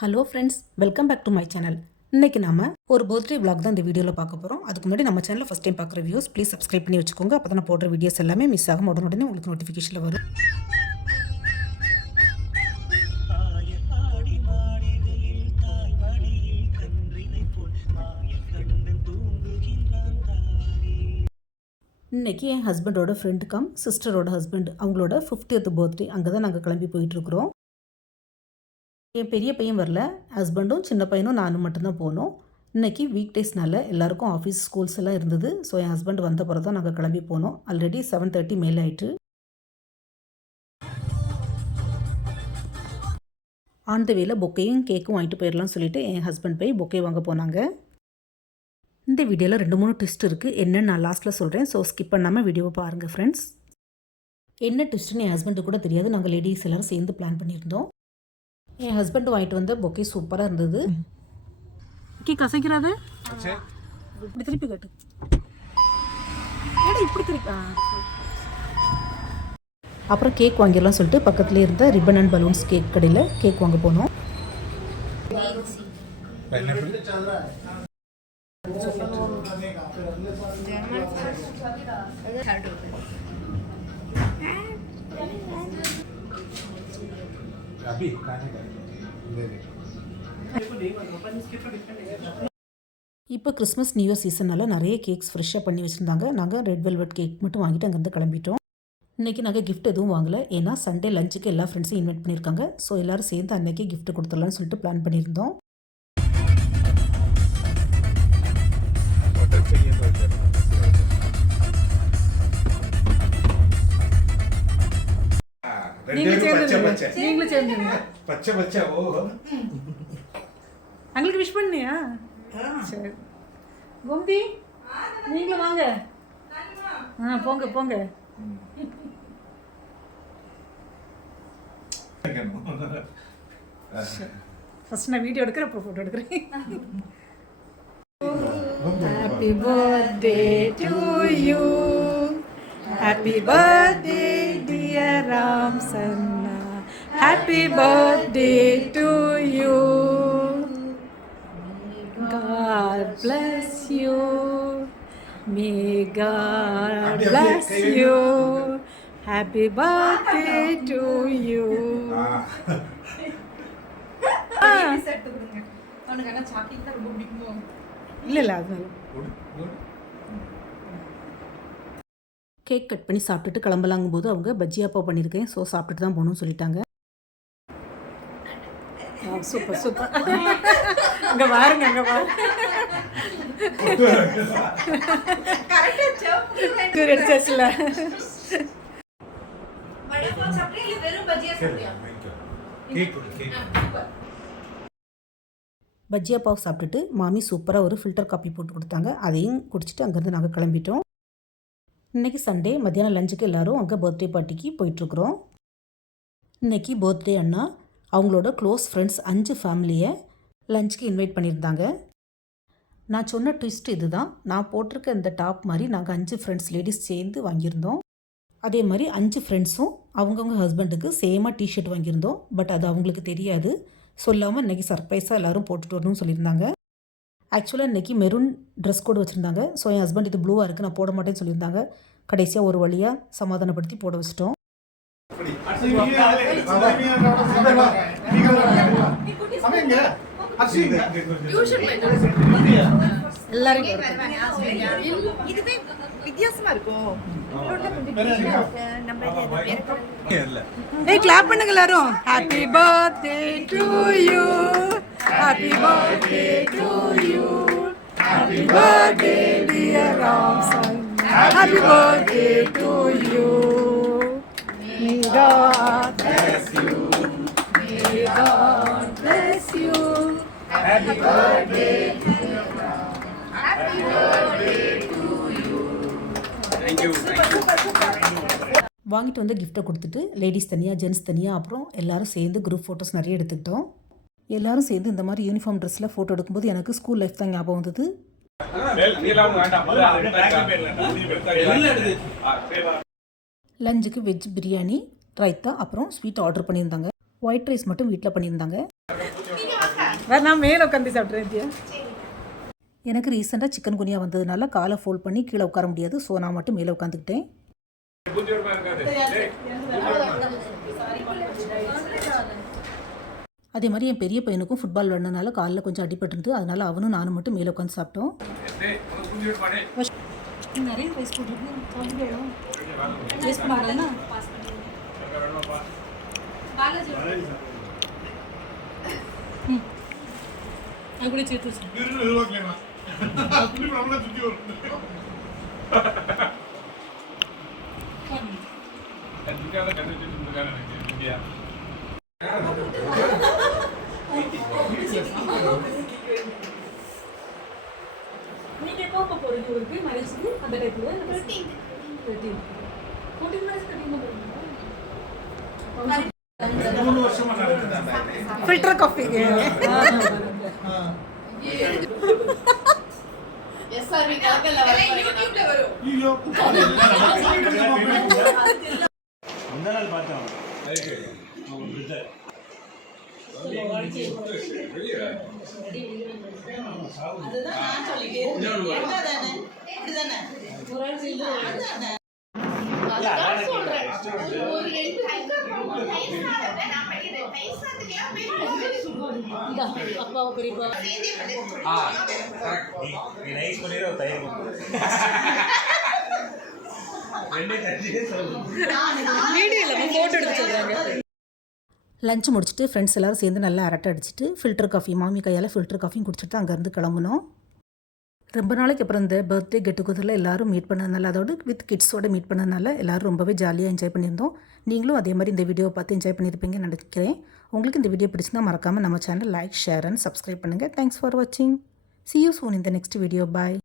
Hello friends, welcome back to my channel. இன்றைக்கி நம்ம ஒரு பர்த்டே vlog தான் இந்த வீடியோவில் பார்க்க போகிறோம். அதுக்கு முன்னாடி நம்ம சேனலில் ஃபஸ்ட் டைம் பார்க்குற வியூஸ் ப்ளீஸ் சப்ஸ்கிரைப் பண்ணி வச்சுக்கோங்க. அப்போ தான் நான் போடுற வீடியோஸ் எல்லாமே மிஸ் ஆகும் உடனே உங்களுக்கு நோட்டிஃபிகேஷனில் வரும். இன்றைக்கி என் ஹஸ்பண்டோட ஃப்ரெண்டு கம் சிஸ்டரோட ஹஸ்பண்ட் அவங்களோட 50th பர்த்டே. அங்கே தான் நாங்கள் கிளம்பி போயிட்டுருக்குறோம். என் பெரிய பையன் வரல, ஹஸ்பண்டும் சின்ன பையனும் நானும் மட்டும்தான் போனோம். இன்றைக்கி வீக் டேஸ்னால எல்லாருக்கும் ஆஃபீஸ் ஸ்கூல்ஸ் எல்லாம் இருந்தது. ஸோ என் ஹஸ்பண்ட் வந்த பிறகு தான் நாங்கள் கிளம்பி போனோம். ஆல்ரெடி 7:30 மேலே ஆயிட்டு. ஆன் த வேல பொக்கையும் கேக்கும் வாங்கிட்டு போயிடலாம்னு சொல்லிட்டு என் ஹஸ்பண்ட் போய் பொக்கே வாங்க போனாங்க. இந்த வீடியோவில் 2-3 ட்விஸ்ட் இருக்குது. என்னன்னு நான் லாஸ்ட்டில் சொல்கிறேன். ஸோ ஸ்கிப் பண்ணாமல் வீடியோவை பாருங்கள் ஃப்ரெண்ட்ஸ். என்ன ட்விஸ்ட்டுன்னு என் ஹஸ்பண்டுக்கு கூட தெரியாது. நாங்கள் லேடிஸ் எல்லோரும் சேர்ந்து பிளான் பண்ணியிருந்தோம். என் ஹஸ்பண்ட் வாங்கிட்டு வந்த பொக்கே சூப்பராக இருந்தது. கசைக்கிறாது இப்படி திருப்பி கட்டு. இப்படி திருப்பி. அப்புறம் கேக் வாங்கிடலாம் சொல்லிட்டு பக்கத்துலேயே இருந்த ரிப்பன் அண்ட் பலூன்ஸ் கேக் கடையில் கேக் வாங்க போனோம். இப்போ கிறிஸ்மஸ் நியூ இயர் சீசனால் நிறைய கேக்ஸ் ஃப்ரெஷ்ஷாக பண்ணி வச்சுருந்தாங்க. நாங்கள் ரெட் வெல்வெட் கேக் மட்டும் வாங்கிட்டு அங்கேருந்து கிளம்பிட்டோம். இன்றைக்கி நாங்கள் கிஃப்ட் எதுவும் வாங்கலை. ஏன்னா சண்டே லஞ்சுக்கு எல்லா ஃப்ரெண்ட்ஸையும் இன்வைட் பண்ணியிருக்காங்க. ஸோ எல்லோரும் சேர்ந்து அன்றைக்கி கிஃப்ட் கொடுத்துடலான்னு சொல்லிட்டு பிளான் பண்ணியிருந்தோம். அங்களுக்கு விஷ் பண்ணியா? சரி கோமதி, நீங்களும் வாங்க. போங்க போங்க. ஃபர்ஸ்ட் நான் வீடியோ எடுக்கிறேன், அப்புறம் ஃபோட்டோ எடுக்கிறேன். Happy birthday to you, happy birthday dear Ram chana, happy birthday to you, God bless you, may God bless you, happy birthday to you. இல்லை அதனால கேக் கட் பண்ணி சாப்பிட்டுட்டு கிளம்பலாங்கும் போது அவங்க பஜ்ஜி அப்பா பண்ணியிருக்கேன், ஸோ சாப்பிட்டுட்டு தான் போகணும்னு சொல்லிட்டாங்க. Super super. அங்கே பாருங்க, அங்கே பாருங்க. பஜ்ஜியா பாவ் சாப்பிட்டுட்டு மாமி சூப்பராக ஒரு ஃபில்டர் காப்பி போட்டு கொடுத்தாங்க. அதையும் குடிச்சிட்டு அங்கேருந்து நாங்கள் கிளம்பிட்டோம். இன்றைக்கி சண்டே மத்தியானம் லஞ்சுக்கு எல்லோரும் அங்கே பர்த்டே பார்ட்டிக்கு போயிட்டுருக்குறோம். இன்றைக்கி பர்த்டே அண்ணா அவங்களோட க்ளோஸ் ஃப்ரெண்ட்ஸ் 5 ஃபேமிலியை லஞ்சுக்கு இன்வைட் பண்ணியிருந்தாங்க. நான் சொன்ன ட்விஸ்ட் இது தான். நான் போட்டிருக்க இந்த டாப் மாதிரி நாங்கள் 5 ஃப்ரெண்ட்ஸ் லேடிஸ் சேர்ந்து வாங்கியிருந்தோம். அதே மாதிரி 5 ஃப்ரெண்ட்ஸும் அவங்கவுங்க ஹஸ்பண்டுக்கு சேமாக டிஷர்ட் வாங்கியிருந்தோம். பட் அது அவங்களுக்கு தெரியாது. சொல்லாமல் இன்றைக்கி சர்ப்ரைஸாக எல்லோரும் போட்டுட்டு வரணும்னு சொல்லியிருந்தாங்க. ஆக்சுவலாக இன்றைக்கி மெரூன் ட்ரெஸ் கோடு வச்சுருந்தாங்க. ஸோ என் ஹஸ்பண்ட் இது ப்ளூவாக இருக்குது, நான் போட மாட்டேன்னு சொல்லியிருந்தாங்க. கடைசியாக ஒரு வழியாக சமாதானப்படுத்தி போட வச்சிட்டோம். வித்தியாசமா இருக்கும். கிளாப் பண்ணுங்க எல்லாரும். Happy birthday to you, happy birthday to you, happy birthday dear Ramsan, happy birthday to you, may God bless you, may God bless you, happy birthday to you, happy birthday to you. Thank you. வாங்கிட்டு வந்து கிஃப்ட்டை கொடுத்துட்டு ladies தனியாக gents தனியாக அப்புறம் எல்லோரும் சேர்ந்து group photos நிறைய எடுத்துக்கிட்டோம். எல்லோரும் சேர்ந்து இந்த மாதிரி யூனிஃபார்ம் ட்ரெஸ்ஸில் ஃபோட்டோ எடுக்கும்போது எனக்கு ஸ்கூல் லைஃப் தான் ஞாபகம் வந்தது. லஞ்சுக்கு வெஜ் பிரியாணி, ரைத்தா, அப்புறம் ஸ்வீட் ஆர்டர் பண்ணியிருந்தாங்க. ஒயிட் ரைஸ் மட்டும் வீட்டில் பண்ணியிருந்தாங்க. வேறு நான் மேலே உட்காந்து சாப்பிட்றேன். எனக்கு ரீசெண்டாக சிக்கன் குனியா வந்ததுனால காலை ஃபோல்ட் பண்ணி கீழே உட்கார முடியாது. ஸோ நான் மட்டும் மேலே உட்காந்துக்கிட்டேன். அதே மாதிரி என் பெரிய பையனுக்கும் ஃபுட்பால் விளாட்னால காலில் கொஞ்சம் அடிபட்டுருந்து. அதனால அவனும் நானும் மட்டும் மேலே உட்காந்து சாப்பிட்டோம். நிறைய ரைஸ் போட்டுருக்கு. டேஸ்ட் பண்ணாங்கன்னா அது கூட சேர்த்து நீங்க எப்போ போறீங்க ஊருக்கு மேரேஜ்க்கு? அந்த டைப்ல 13 மேரேஜ் கட்டிங்க போறீங்க. 3 வருஷமா நடக்குது. Filter coffee. எஸ்ஆர்வி கலக்கல யூடியூப்ல வரும். ஐயோ அந்த நாள் பார்த்தோம். அதுதான் நான் சொல்லிட்டேன். என்னதானே இப்படிதானே ஒரு ஆள் செய்யலாம். அதான் சொல்றேன். ஒரு ரெண்டு டைம் நான் பண்ணிட்டேன். டைஸ்க்கு அப்பா பெரியப்பா நீ நைஸ் பண்ணிர தயிர் ரெண்டே தட்டியே சொல்லு. வீடியோல போட்டோ எடுத்து சொல்றாங்க. லஞ்ச் முடிச்சுட்டு ஃப்ரெண்ட்ஸ் எல்லோரும் சேர்ந்து நல்லா அரட்டை அடிச்சுட்டு ஃபில்டர் காஃபி மாமி கையால் ஃபில்டர் காஃபியும் குடிச்சிட்டு அங்கேருந்து கிளம்புனோம். ரொம்ப நாளைக்கு அப்புறம் இந்த பர்த்டே கெட் டுகெதரில் எல்லோரும் மீட் பண்ணதுனால, அதோடு வித் கிட்ஸோடு மீட் பண்ணதுனால எல்லோரும் ரொம்பவே ஜாலியாக என்ஜாய் பண்ணியிருந்தோம். நீங்களும் அதே மாதிரி இந்த வீடியோவை பார்த்து என்ஜாய் பண்ணியிருப்பீங்கன்னு நினைக்கிறேன். உங்களுக்கு இந்த வீடியோ பிடிச்சிருந்தா மறக்காமல் நம்ம channel like, share and subscribe பண்ணுங்கள். தேங்க்ஸ் ஃபார் வாட்சிங். See you soon in the next video. Bye.